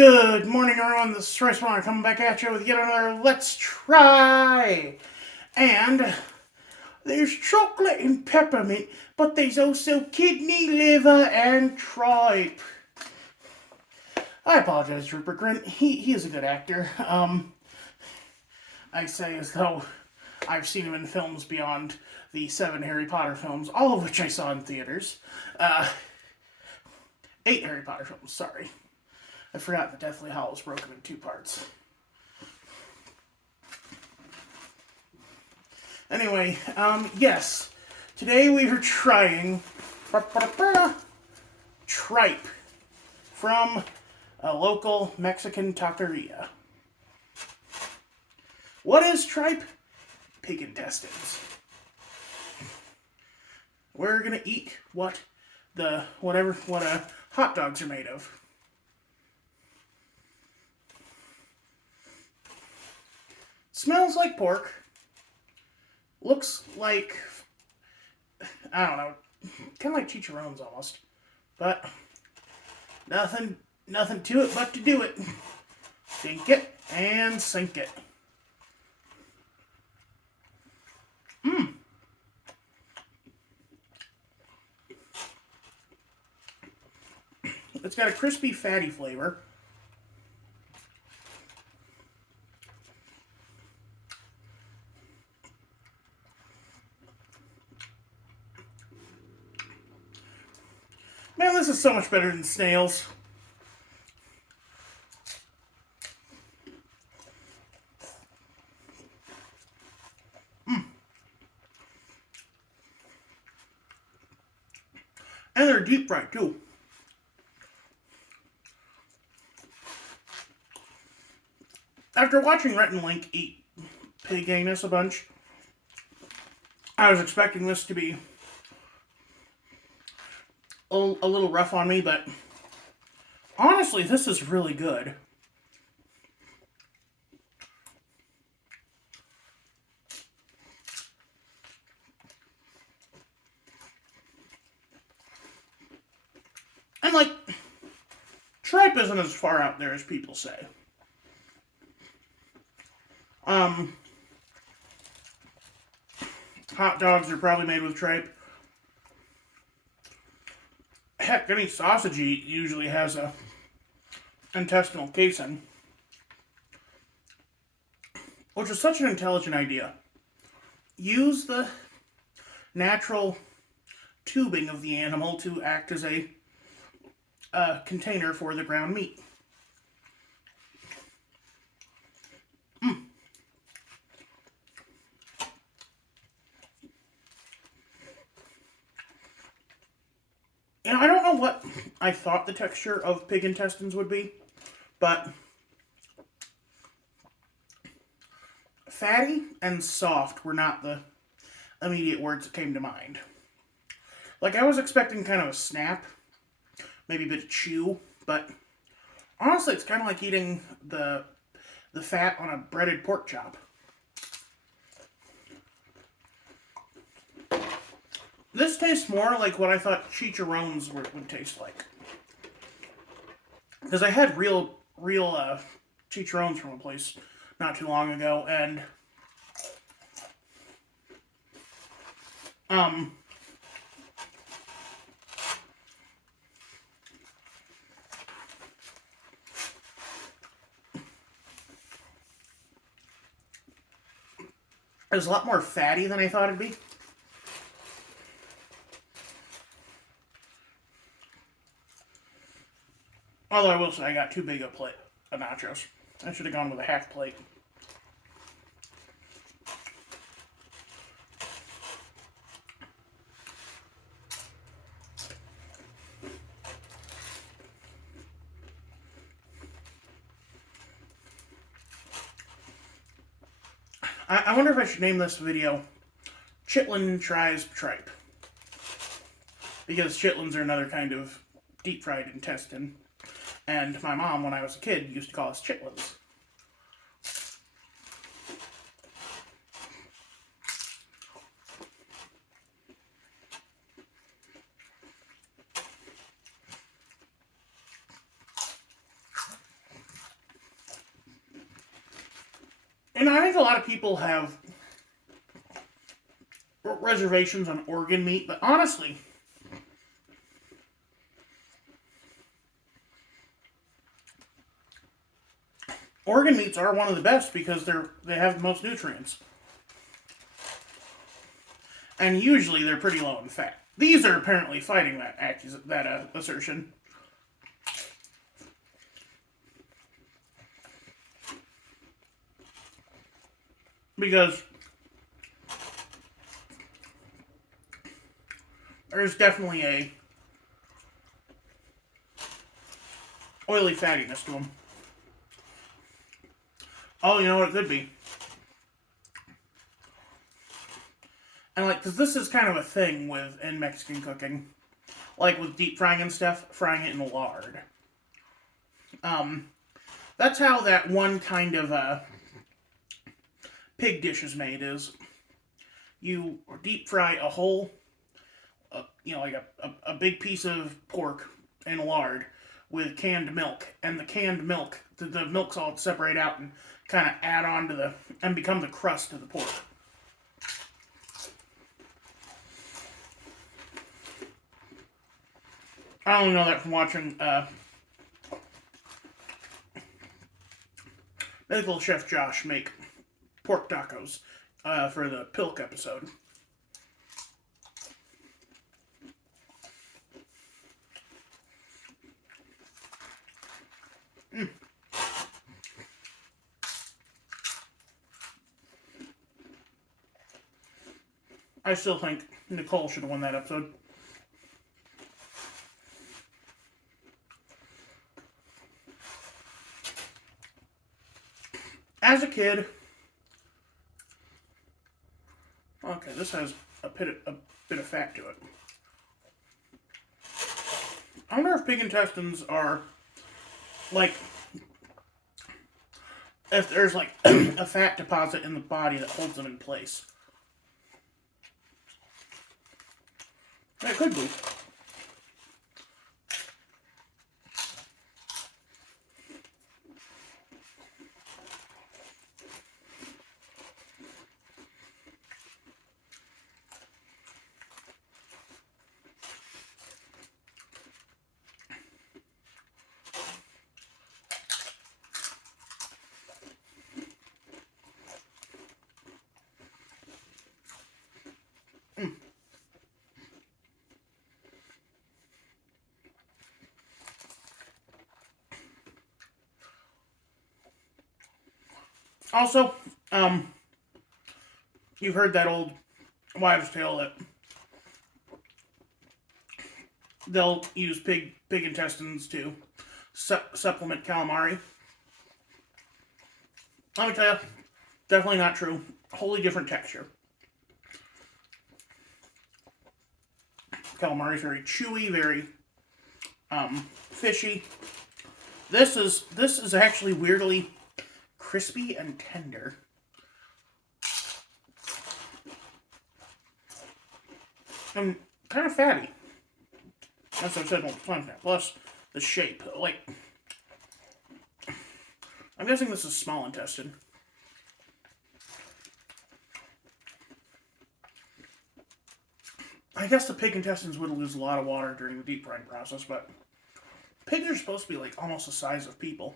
Good morning, everyone. This is Royce coming back at you with yet another Let's Try. And there's chocolate and peppermint, but there's also kidney, liver, and tripe. I apologize to Rupert Grint. He is a good actor. I say as though I've seen him in films beyond the 7 Harry Potter films, all of which I saw in theaters. 8 Harry Potter films, sorry. I forgot that Deathly Hallows broken in 2 parts. Anyway, yes. Today we are trying tripe from a local Mexican taqueria. What is tripe? Pig intestines. We're gonna eat what hot dogs are made of. Smells like pork. Looks like, I don't know, kind of like chicharrones almost. But nothing to it but to do it. Dink it and sink it. It's got a crispy, fatty flavor. Man, this is so much better than snails. And they're deep fried too. After watching Rhett and Link eat pig anus a bunch, I was expecting this to be a little rough on me, but honestly, this is really good. And like, tripe isn't as far out there as people say. Hot dogs are probably made with tripe. Heck, any sausage you eat usually has a intestinal casing. Which is such an intelligent idea. Use the natural tubing of the animal to act as a container for the ground meat. And I don't know what I thought the texture of pig intestines would be, but fatty and soft were not the immediate words that came to mind. Like, I was expecting kind of a snap, maybe a bit of chew, but honestly, it's kind of like eating the fat on a breaded pork chop. This tastes more like what I thought chicharrones would taste like. Because I had real chicharrones from a place not too long ago, and it was a lot more fatty than I thought it'd be. Although I will say I got too big a plate of nachos. I should have gone with a half plate. I wonder if I should name this video Chitlin Tries Tripe. Because chitlins are another kind of deep fried intestine. And my mom, when I was a kid, used to call us chitlins. And I think a lot of people have reservations on organ meat, but honestly, organ meats are one of the best because they have the most nutrients. And usually they're pretty low in fat. These are apparently fighting that assertion. Because there's definitely a oily fattiness to them. Oh, you know what it could be? And like, because this is kind of a thing in Mexican cooking. Like with deep frying and stuff, frying it in lard. That's how that one kind of pig dish is made, is you deep fry a whole, like a big piece of pork in lard with canned milk, and the canned milk, the milk's all separate out and kind of add on to and become the crust of the pork. I only know that from watching Medical Chef Josh make pork tacos for the Pilk episode. I still think Nicole should have won that episode. As a kid, okay, this has a bit of fat to it. I wonder if pig intestines are like, if there's like a fat deposit in the body that holds them in place. It could be. Also, you've heard that old wives' tale that they'll use pig intestines to supplement calamari. Let me tell you, definitely not true. Wholly different texture. Calamari is very chewy, very fishy. This is actually weirdly crispy and tender. And kind of fatty. As I've said multiple times now. Plus the shape. Like, I'm guessing this is small intestine. I guess the pig intestines would lose a lot of water during the deep frying process, but pigs are supposed to be like almost the size of people,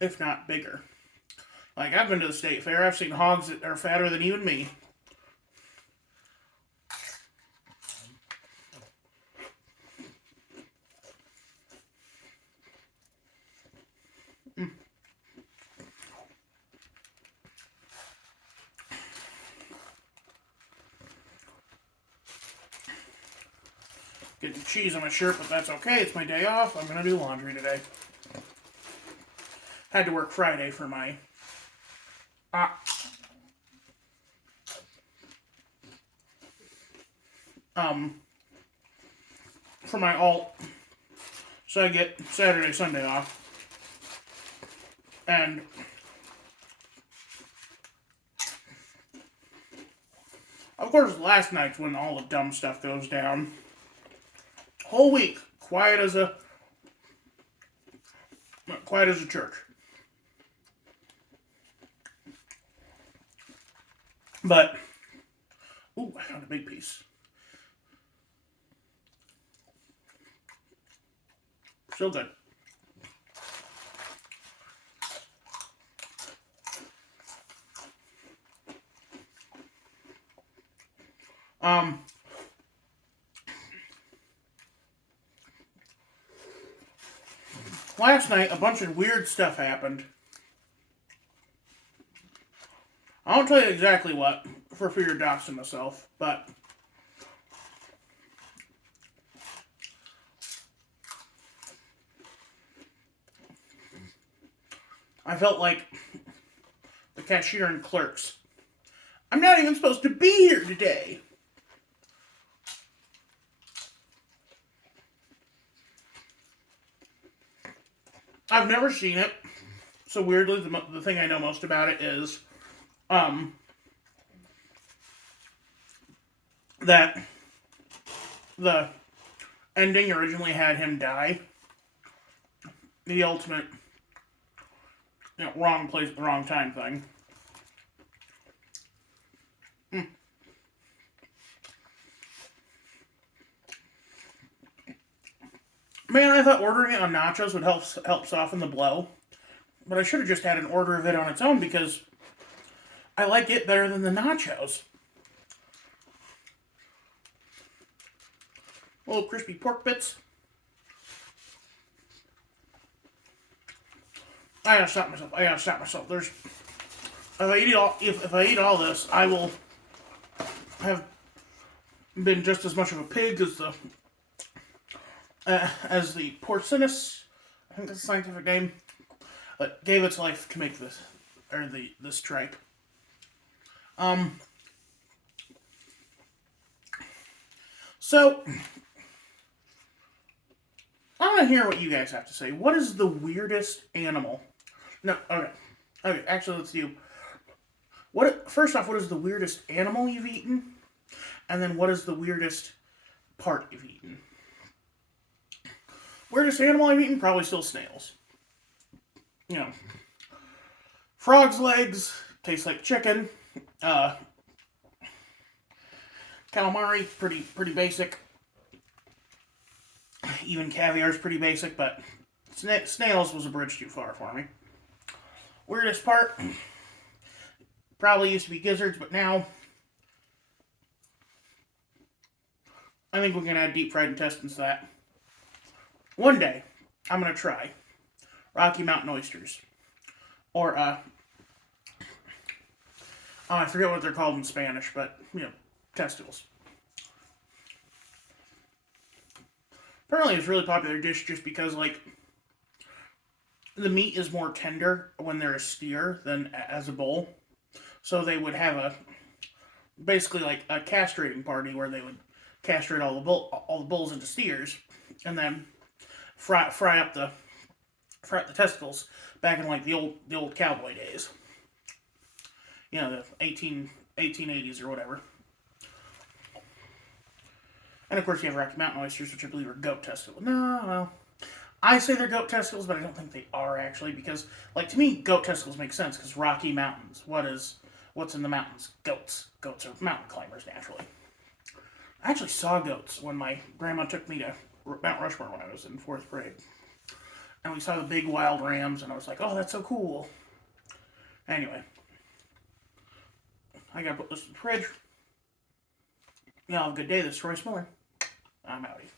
if not bigger. Like, I've been to the state fair, I've seen hogs that are fatter than even me. Getting cheese on my shirt, but that's okay. It's my day off. I'm going to do laundry today. Had to work Friday for my for my alt. So I get Saturday, Sunday off. And of course, last night's when all the dumb stuff goes down. Whole week, quiet as a church. But, ooh, I found a big piece. Still good. Last night, a bunch of weird stuff happened. I won't tell you exactly what, for fear of doxing myself, but I felt like the cashier and clerks. I'm not even supposed to be here today. I've never seen it. So weirdly, the thing I know most about it is that the ending originally had him die. The ultimate, wrong place at the wrong time thing. Man, I thought ordering it on nachos would help soften the blow. But I should have just had an order of it on its own because I like it better than the nachos. Little crispy pork bits. I gotta stop myself. If I eat all this, I will have been just as much of a pig as the porcinus. I think that's the scientific name. That gave its life to make this tripe. So I want to hear what you guys have to say. What is the weirdest animal? No, okay. Okay, actually, let's do. First off, what is the weirdest animal you've eaten? And then what is the weirdest part you've eaten? Weirdest animal I've eaten? Probably still snails. Frog's legs taste like chicken. Calamari, pretty basic. Even caviar is pretty basic, but snails was a bridge too far for me. Weirdest part? Probably used to be gizzards, but now I think we can add deep fried intestines to that. One day, I'm going to try Rocky Mountain oysters. Or, I forget what they're called in Spanish, but, testicles. Apparently it's a really popular dish just because, the meat is more tender when they're a steer than as a bull. So they would have basically like a castrating party where they would castrate all the bulls into steers, and then fry up the testicles back in like the old cowboy days. The 1880s or whatever. And of course you have Rocky Mountain oysters, which I believe are goat testicles. No, I say they're goat testicles, but I don't think they are actually, because to me goat testicles make sense because Rocky Mountains. What's in the mountains? Goats. Goats are mountain climbers naturally. I actually saw goats when my grandma took me to Mount Rushmore when I was in 4th grade. And we saw the big wild rams, and I was like, oh, that's so cool. Anyway. I gotta put this in the fridge. Y'all have a good day. This is Royce Miller. I'm outie.